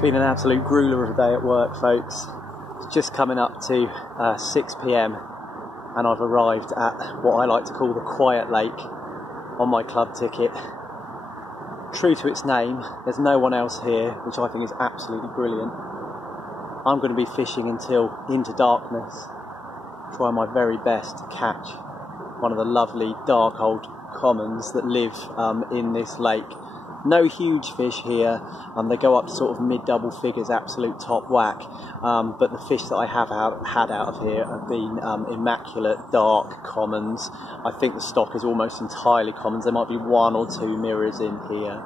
been an absolute grueler of a day at work, folks. It's just coming up to 6 p.m. and I've arrived at what I like to call the Quiet Lake on my club ticket. True to its name, there's no one else here, which I think is absolutely brilliant. I'm going to be fishing until into darkness, trying my very best to catch one of the lovely dark old commons that live in this lake. No huge fish here, they go up to sort of mid-double figures, absolute top whack, but the fish that I have had out of here have been immaculate dark commons. I think the stock is almost entirely commons. There might be one or two mirrors in here.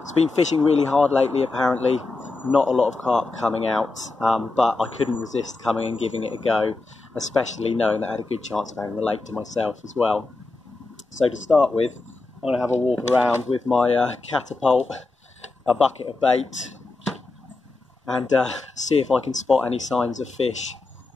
It's been fishing really hard lately apparently, not a lot of carp coming out, but I couldn't resist coming and giving it a go, especially knowing that I had a good chance of having the lake to myself as well. So to start with, I'm going to have a walk around with my catapult, a bucket of bait, and see if I can spot any signs of fish.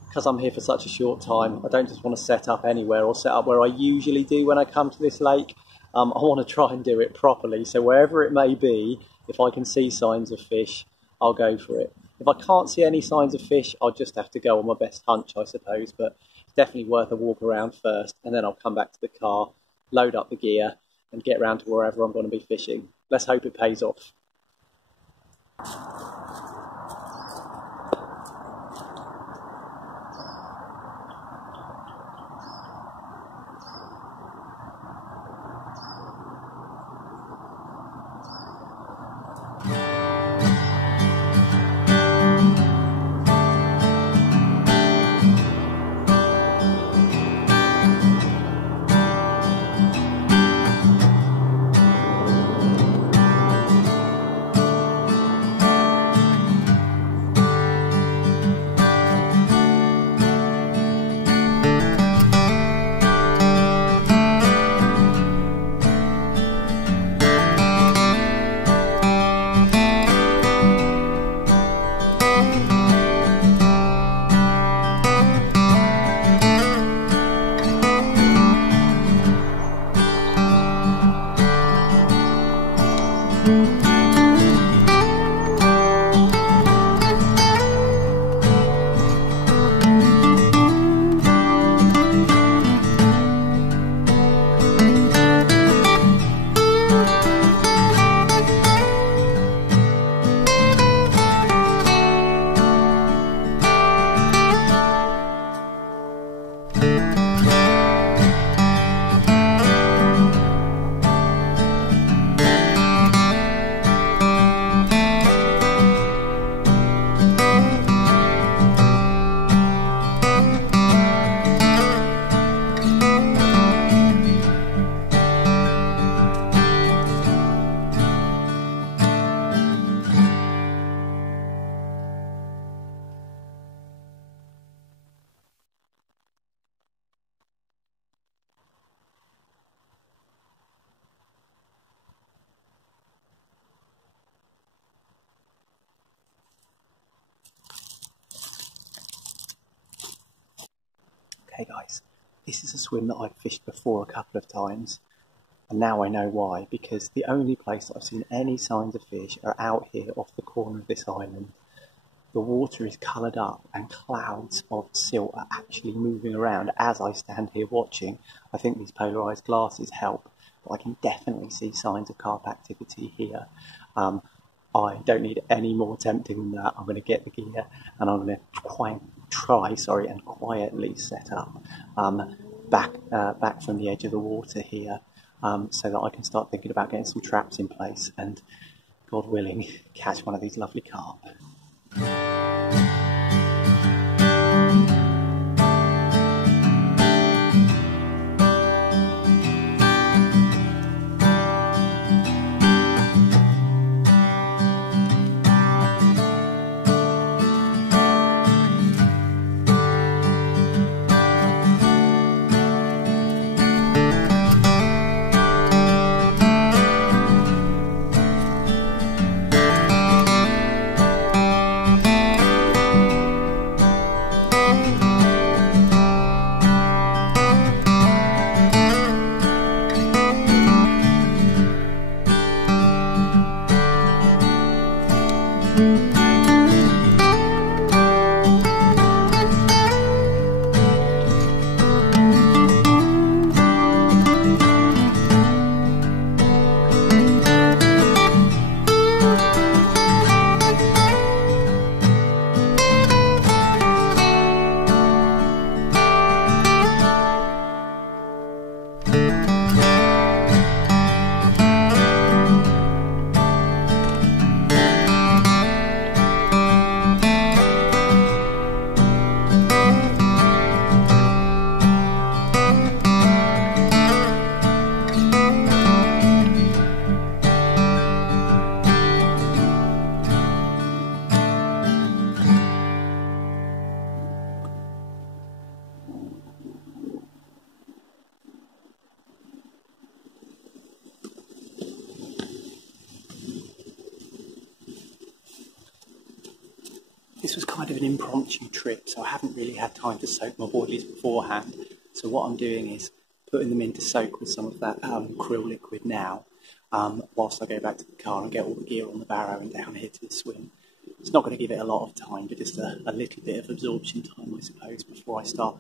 Because I'm here for such a short time, I don't just want to set up anywhere or set up where I usually do when I come to this lake. I want to try and do it properly, so wherever it may be, if I can see signs of fish, I'll go for it. If I can't see any signs of fish, I'll just have to go on my best hunch, I suppose, but it's definitely worth a walk around first, and then I'll come back to the car, load up the gear, and get round to wherever I'm going to be fishing. Let's hope it pays off. Okay guys, this is a swim that I've fished before a couple of times, and now I know why, because the only place that I've seen any signs of fish are out here off the corner of this island. The water is coloured up and clouds of silt are actually moving around as I stand here watching. I think these polarised glasses help, but I can definitely see signs of carp activity here. I don't need any more tempting than that. I'm going to get the gear and I'm going to try and quietly set up back from the edge of the water here, so that I can start thinking about getting some traps in place and, God willing, catch one of these lovely carp. This was kind of an impromptu trip, so I haven't really had time to soak my boilies beforehand. So what I'm doing is putting them in to soak with some of that krill liquid now, whilst I go back to the car and get all the gear on the barrow and down here to the swim. It's not going to give it a lot of time, but just a little bit of absorption time, I suppose, before I start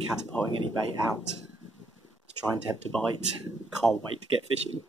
catapulting any bait out to try and tempt a bite. Can't wait to get fishing.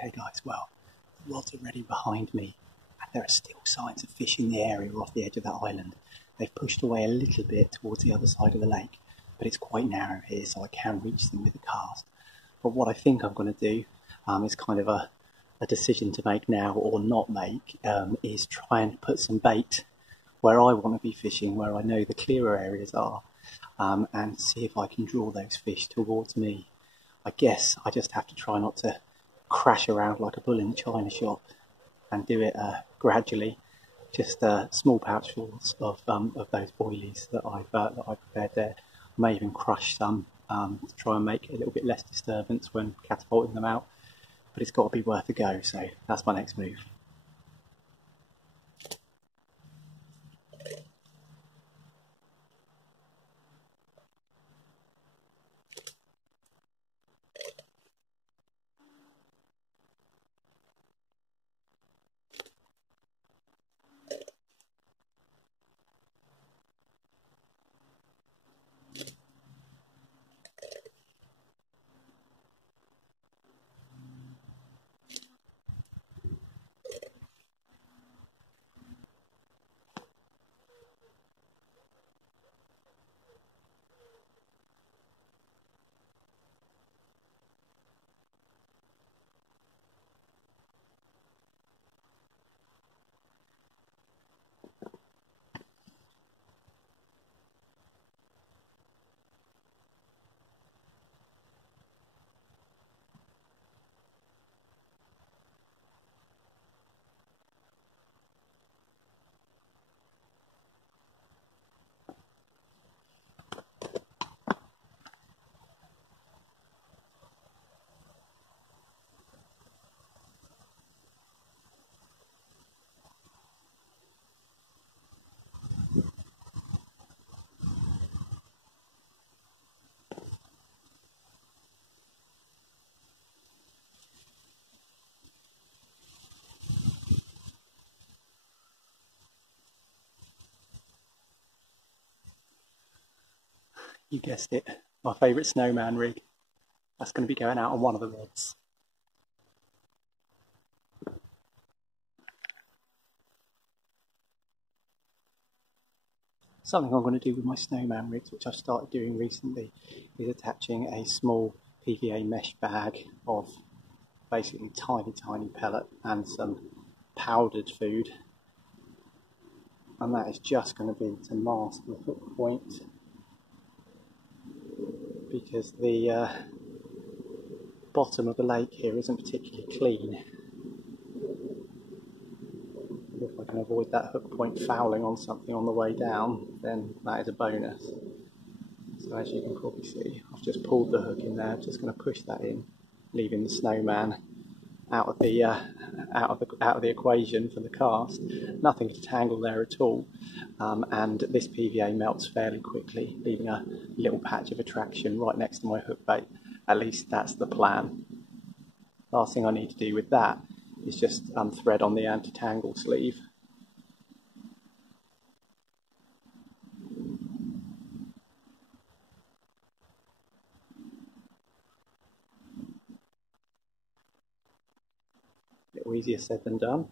Okay guys, well, the rods are ready behind me and there are still signs of fish in the area off the edge of that island. They've pushed away a little bit towards the other side of the lake, but it's quite narrow here so I can reach them with a cast. But what I think I'm going to do is kind of a decision to make now or not make, is try and put some bait where I want to be fishing, where I know the clearer areas are, and see if I can draw those fish towards me. I guess I just have to try not to crash around like a bull in a china shop. and do it gradually. Just small pouchfuls of those boilies that I've prepared there. I may even crush some to try and make a little bit less disturbance when catapulting them out. But it's got to be worth a go, so that's my next move. You guessed it, my favourite snowman rig. That's going to be going out on one of the rods. Something I'm going to do with my snowman rigs, which I've started doing recently, is attaching a small PVA mesh bag of basically tiny pellet and some powdered food. And that is just going to be to mask the hook point, because the bottom of the lake here isn't particularly clean. If I can avoid that hook point fouling on something on the way down, then that is a bonus. So as you can probably see, I've just pulled the hook in there. I'm just going to push that in, leaving the snowman out of the equation for the cast. Nothing to tangle there at all, and this PVA melts fairly quickly, leaving a little patch of attraction right next to my hook bait. At least that's the plan. Last thing I need to do with that is just thread on the anti-tangle sleeve. A little easier said than done.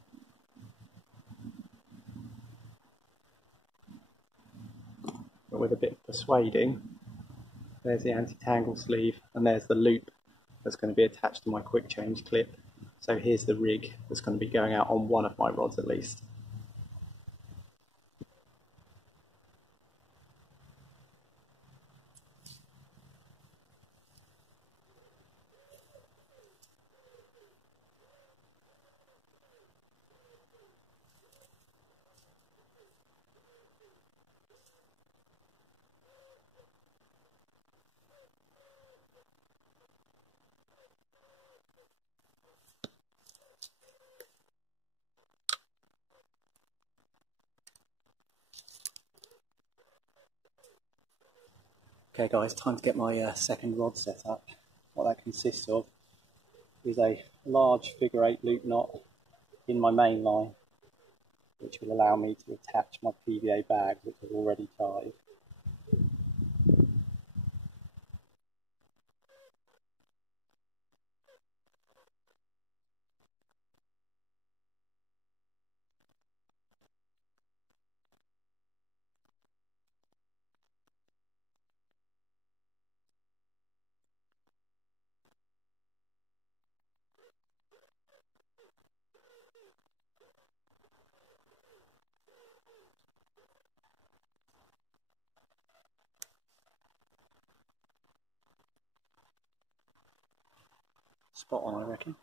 But with a bit of persuading, there's the anti-tangle sleeve, and there's the loop that's going to be attached to my quick change clip. So here's the rig that's going to be going out on one of my rods at least. Okay guys, time to get my second rod set up. What that consists of is a large figure 8 loop knot in my main line, which will allow me to attach my PVA bag, which I've already tied. Spot on, I reckon.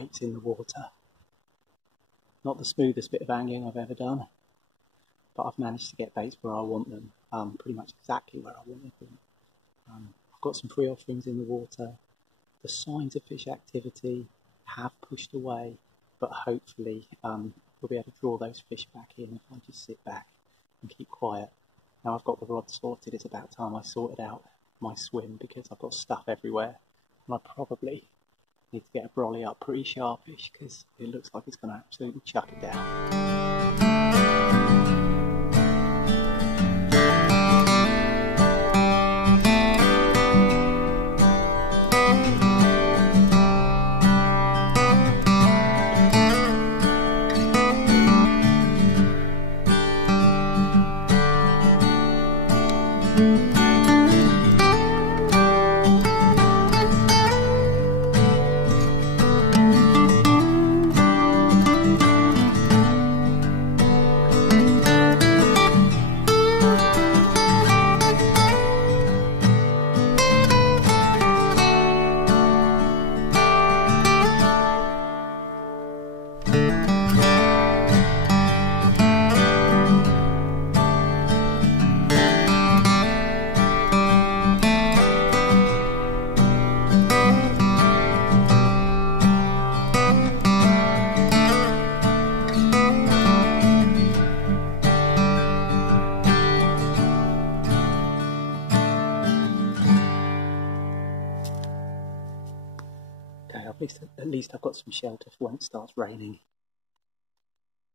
baits in the water. Not the smoothest bit of angling I've ever done, but I've managed to get baits where I want them, pretty much exactly where I wanted them. I've got some free offerings in the water. The signs of fish activity have pushed away, but hopefully we'll be able to draw those fish back in if I just sit back and keep quiet. Now I've got the rod sorted, it's about time I sorted out my swim because I've got stuff everywhere, and I probably need to get a brolly up pretty sharpish because it looks like it's going to absolutely chuck it down. Okay, at least I've got some shelter for when it starts raining.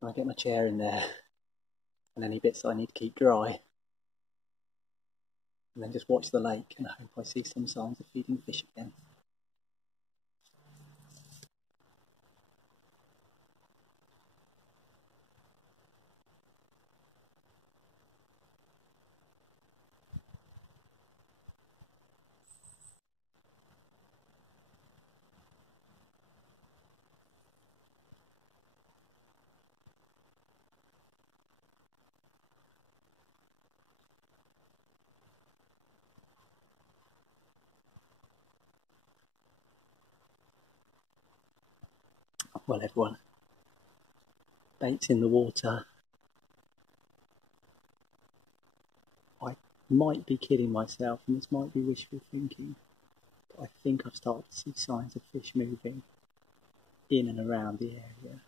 And I get my chair in there, and any bits that I need to keep dry. And then just watch the lake and hope I see some signs of feeding fish again. Well, everyone, bait's in the water. I might be kidding myself, and this might be wishful thinking, but I think I've started to see signs of fish moving in and around the area.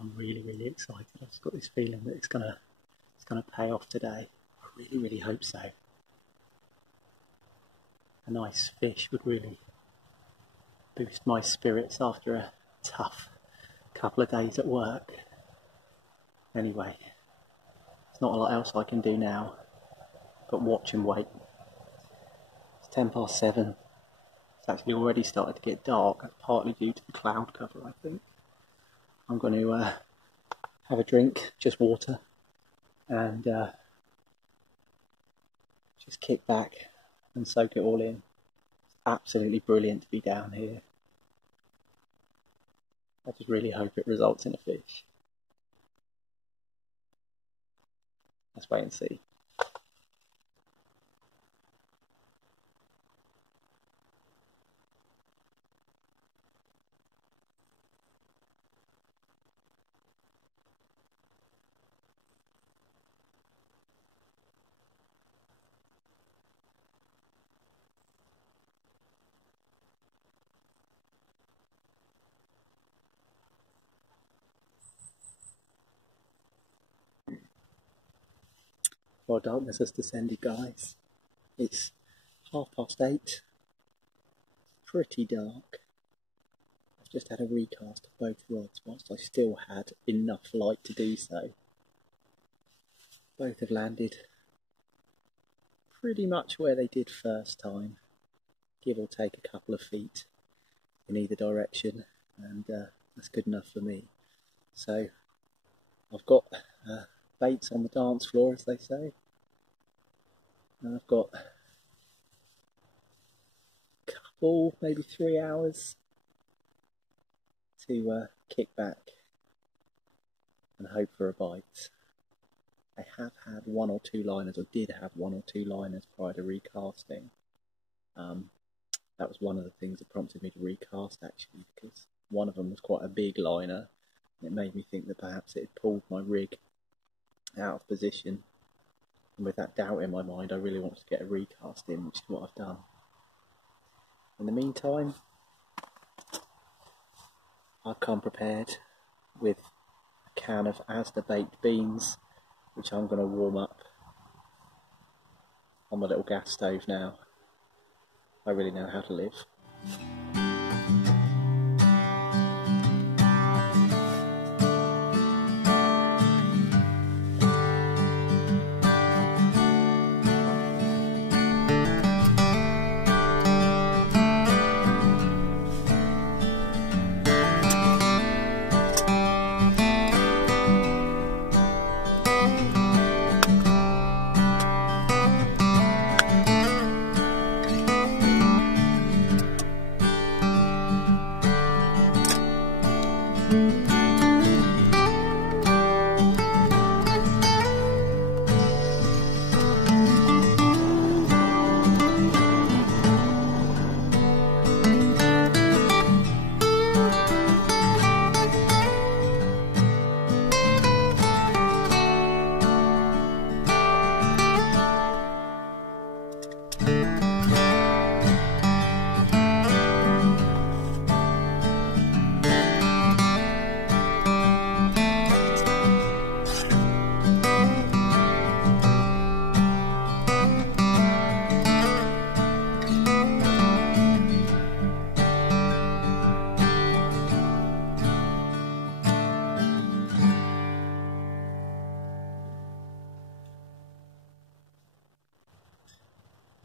I'm really, really excited. I've just got this feeling that it's gonna pay off today. I really, really hope so. A nice fish would really boost my spirits after a tough couple of days at work. Anyway, there's not a lot else I can do now but watch and wait. It's 7:10. It's actually already started to get dark. That's partly due to the cloud cover, I think. I'm going to have a drink, just water, and just kick back and soak it all in. It's absolutely brilliant to be down here. I just really hope it results in a fish. Let's wait and see. Well, darkness has descended, guys. It's 8:30. Pretty dark. I've just had a recast of both rods whilst I still had enough light to do so. Both have landed pretty much where they did first time, give or take a couple of feet in either direction, and that's good enough for me. So I've got baits on the dance floor, as they say, and I've got a couple, maybe 3 hours to kick back and hope for a bite. I have had one or two liners, or did have one or two liners prior to recasting, and that was one of the things that prompted me to recast, actually, because one of them was quite a big liner, and it made me think that perhaps it had pulled my rig out of position. And with that doubt in my mind, I really wanted to get a recast in, which is what I've done. In the meantime, I've come prepared with a can of Asda baked beans, which I'm going to warm up on my little gas stove now. I really know how to live.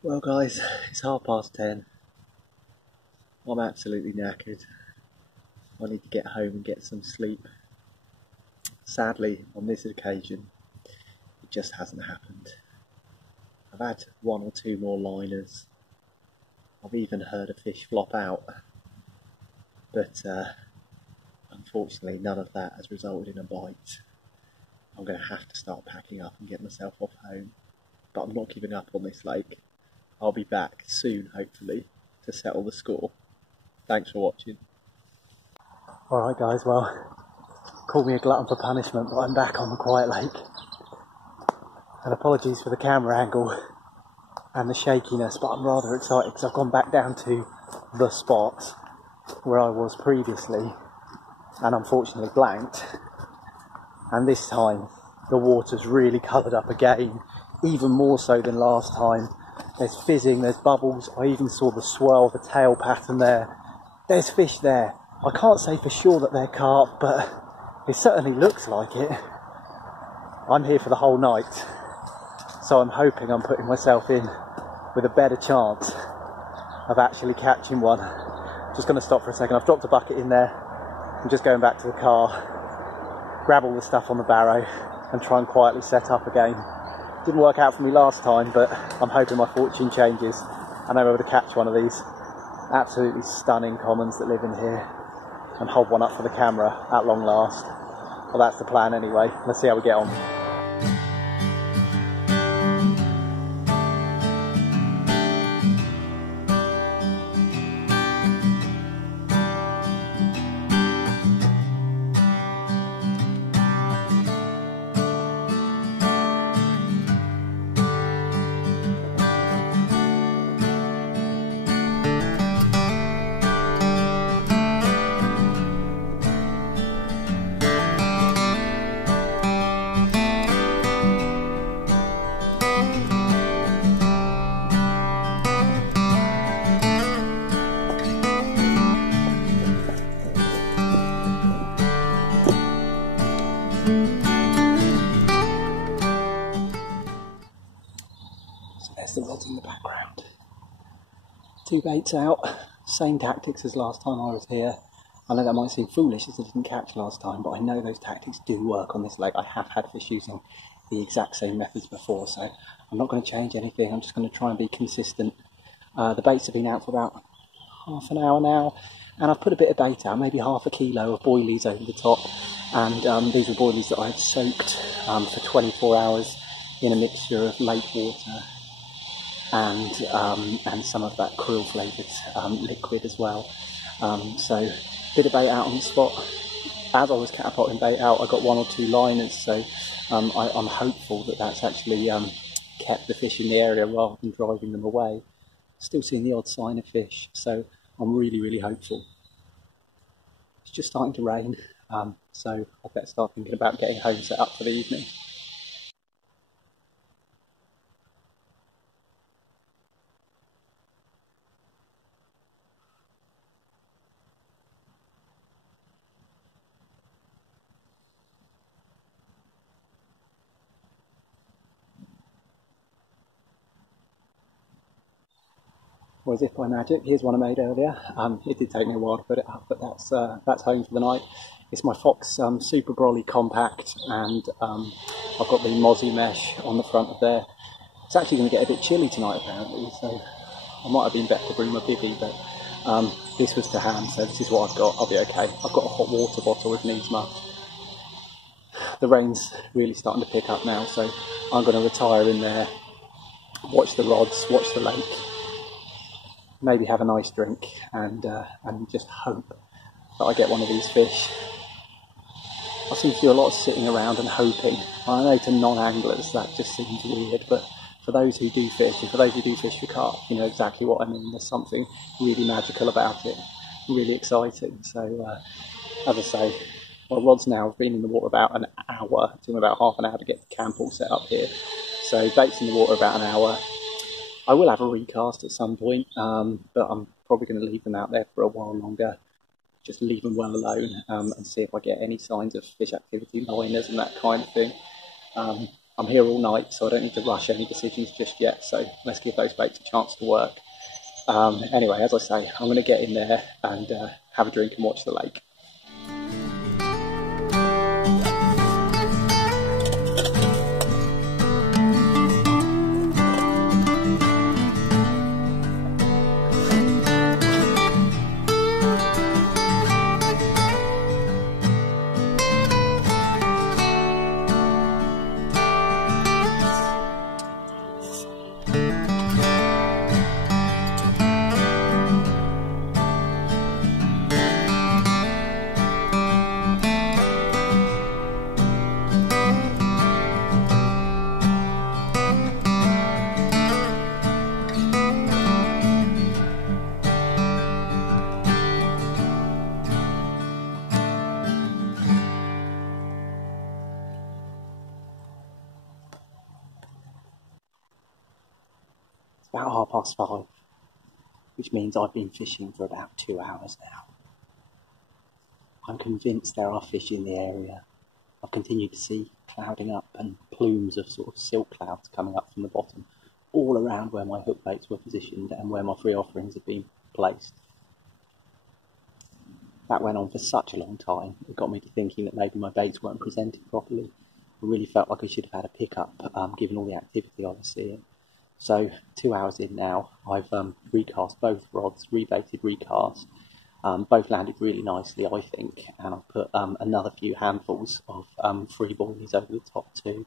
Well guys, it's 10:30. I'm absolutely knackered. I need to get home and get some sleep. Sadly, on this occasion, it just hasn't happened. I've had one or two more liners. I've even heard a fish flop out. But unfortunately, none of that has resulted in a bite. I'm going to have to start packing up and get myself off home. But I'm not giving up on this lake. I'll be back soon, hopefully, to settle the score. Thanks for watching. Alright guys, well, call me a glutton for punishment, but I'm back on the quiet lake. And apologies for the camera angle and the shakiness, but I'm rather excited because I've gone back down to the spot where I was previously and unfortunately blanked. And this time, the water's really coloured up again, even more so than last time. There's fizzing, there's bubbles, I even saw the swirl, the tail pattern there. There's fish there. I can't say for sure that they're carp, but it certainly looks like it. I'm here for the whole night, so I'm hoping I'm putting myself in with a better chance of actually catching one. Just going to stop for a second. I've dropped a bucket in there. I'm just going back to the car, grab all the stuff on the barrow and try and quietly set up again. Didn't work out for me last time, but I'm hoping my fortune changes and I'm able to catch one of these absolutely stunning commons that live in here and hold one up for the camera at long last. Well, that's the plan anyway. Let's see how we get on. The rods in the background. 2 baits out, same tactics as last time I was here. I know that might seem foolish as I didn't catch last time, but I know those tactics do work on this lake. I have had fish using the exact same methods before, so I'm not going to change anything. I'm just going to try and be consistent. The baits have been out for about half an hour now, and I've put a bit of bait out, maybe half a kilo of boilies over the top, and these were boilies that I had soaked for 24 hours in a mixture of lake water and some of that krill flavoured liquid as well. So bit of bait out on the spot. As I was catapulting bait out, I got 1 or 2 liners, so I'm hopeful that that's actually kept the fish in the area rather than driving them away. Still seeing the odd sign of fish, so I'm really hopeful. It's just starting to rain, so I better start thinking about getting home set up for the evening. Or as if by magic, here's one I made earlier. It did take me a while to put it up, but that's home for the night. It's my Fox Super Brolly Compact, and I've got the mozzie mesh on the front of there. It's actually going to get a bit chilly tonight apparently, so I might have been better to bring my bivvy, but this was to hand, so this is what I've got. I'll be okay. I've got a hot water bottle if needs must. The rain's really starting to pick up now, so I'm going to retire in there, watch the rods, watch the lake, maybe have a nice drink, and just hope that I get one of these fish. I seem to do a lot of sitting around and hoping. I know to non-anglers that just seems weird, but for those who do fish, and for those who do fish for carp, you know exactly what I mean. There's something really magical about it, really exciting. So, as I say, my rods now have been in the water about an hour. It took me about half an hour to get the camp all set up here. So, bait's in the water about an hour. I will have a recast at some point, but I'm probably going to leave them out there for a while longer. Just leave them well alone and see if I get any signs of fish activity, liners and that kind of thing. I'm here all night, so I don't need to rush any decisions just yet, so let's give those baits a chance to work. Anyway, as I say, I'm going to get in there and have a drink and watch the lake. About 5:30, which means I've been fishing for about 2 hours now. I'm convinced there are fish in the area. I've continued to see clouding up and plumes of sort of silk clouds coming up from the bottom, all around where my hook baits were positioned and where my free offerings have been placed. That went on for such a long time, it got me to thinking that maybe my baits weren't presented properly. I really felt like I should have had a pickup, given all the activity I was seeing. So 2 hours in now, I've recast both rods, rebaited recast. Both landed really nicely, I think, and I've put another few handfuls of free boilies over the top too.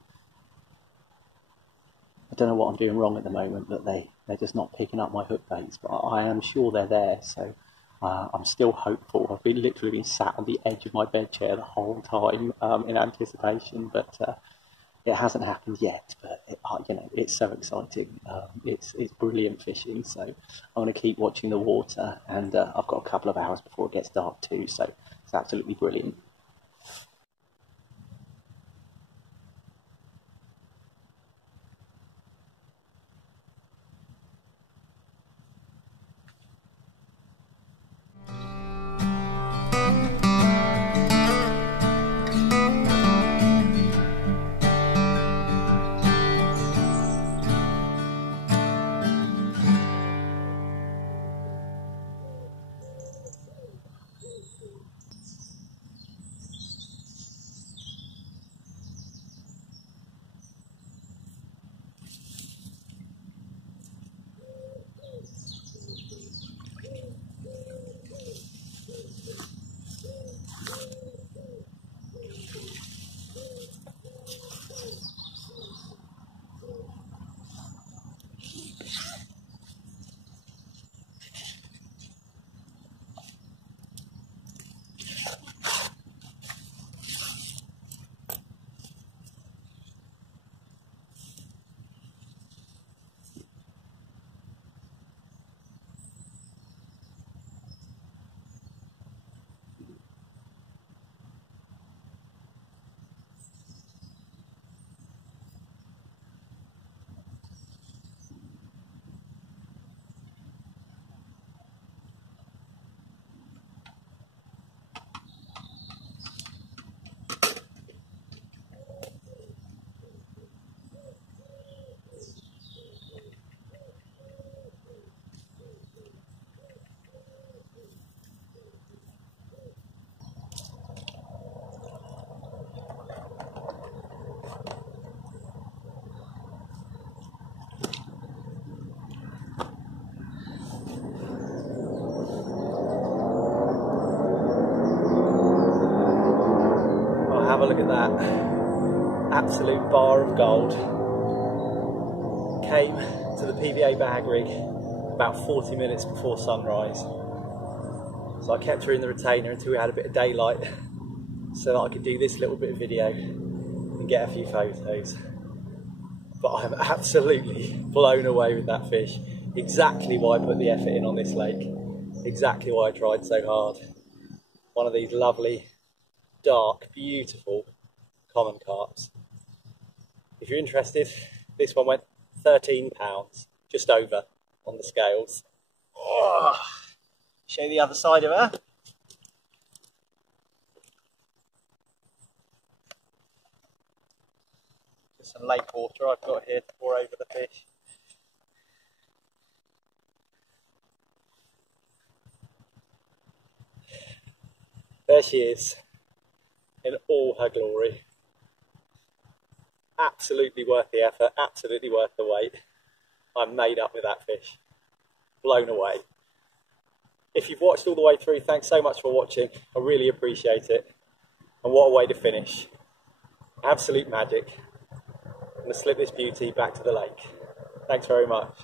I don't know what I'm doing wrong at the moment, but they're just not picking up my hook baits, but I am sure they're there, so I'm still hopeful. I've literally been sat on the edge of my bed chair the whole time in anticipation, but it hasn't happened yet, but it's so exciting. It's brilliant fishing, so I'm going to keep watching the water, and I've got a couple of hours before it gets dark too, so it's absolutely brilliant. have a look at that. Absolute bar of gold. Came to the PVA bag rig about 40 minutes before sunrise. So I kept her in the retainer until we had a bit of daylight so that I could do this little bit of video and get a few photos. But I'm absolutely blown away with that fish. Exactly why I put the effort in on this lake. Exactly why I tried so hard. One of these lovely, dark, beautiful common carps. If you're interested, this one went £13, just over on the scales. Oh, show you the other side of her. Just some lake water I've got here to pour over the fish. There she is, in all her glory. Absolutely worth the effort, absolutely worth the wait. I'm made up with that fish. Blown away. If you've watched all the way through, thanks so much for watching. I really appreciate it. And what a way to finish. Absolute magic. I'm going to slip this beauty back to the lake. Thanks very much.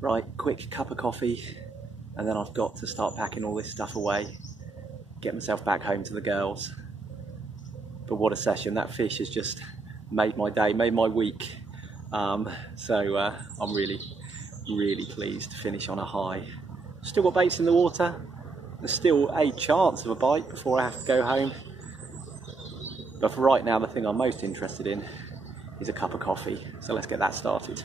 Right, quick cup of coffee, and then I've got to start packing all this stuff away, get myself back home to the girls. But what a session. That fish has just made my day, made my week. I'm really pleased to finish on a high. Still got baits in the water. There's still a chance of a bite before I have to go home. But for right now, the thing I'm most interested in is a cup of coffee. So let's get that started.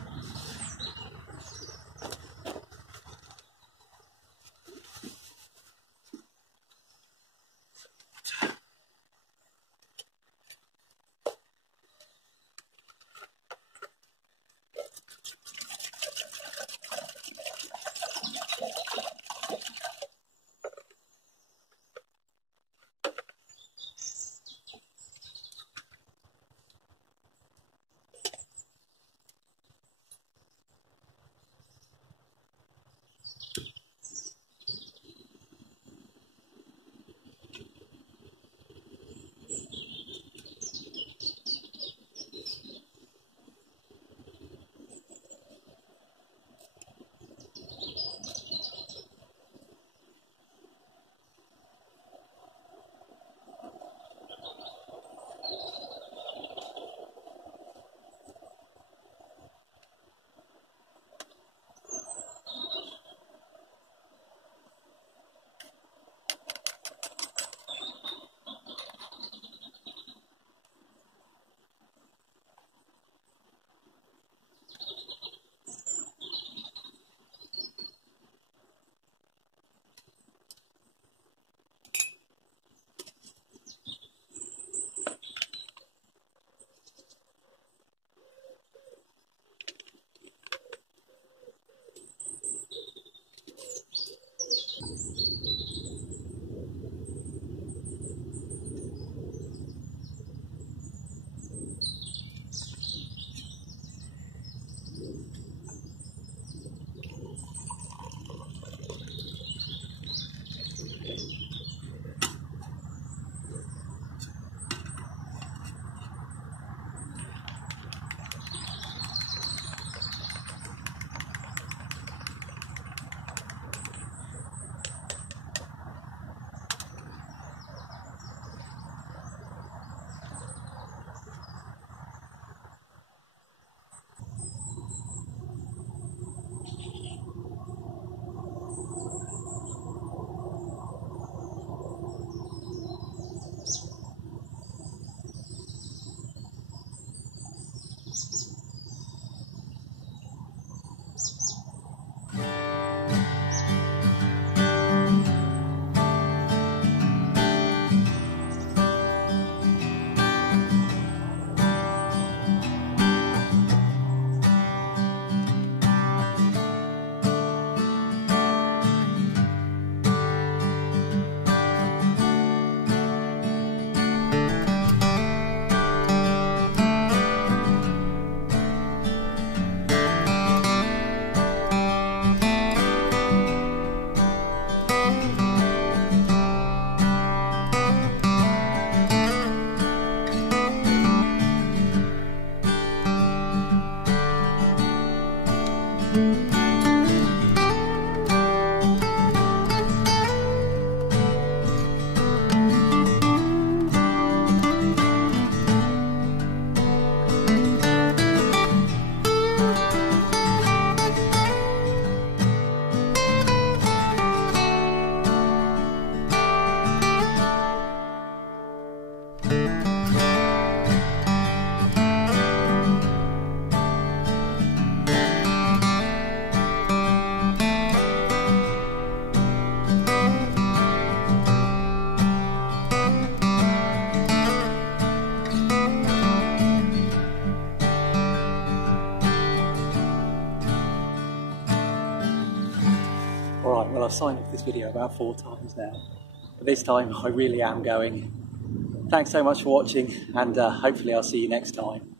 Well, I've signed off this video about 4 times now, but this time I really am going. Thanks so much for watching, and hopefully I'll see you next time.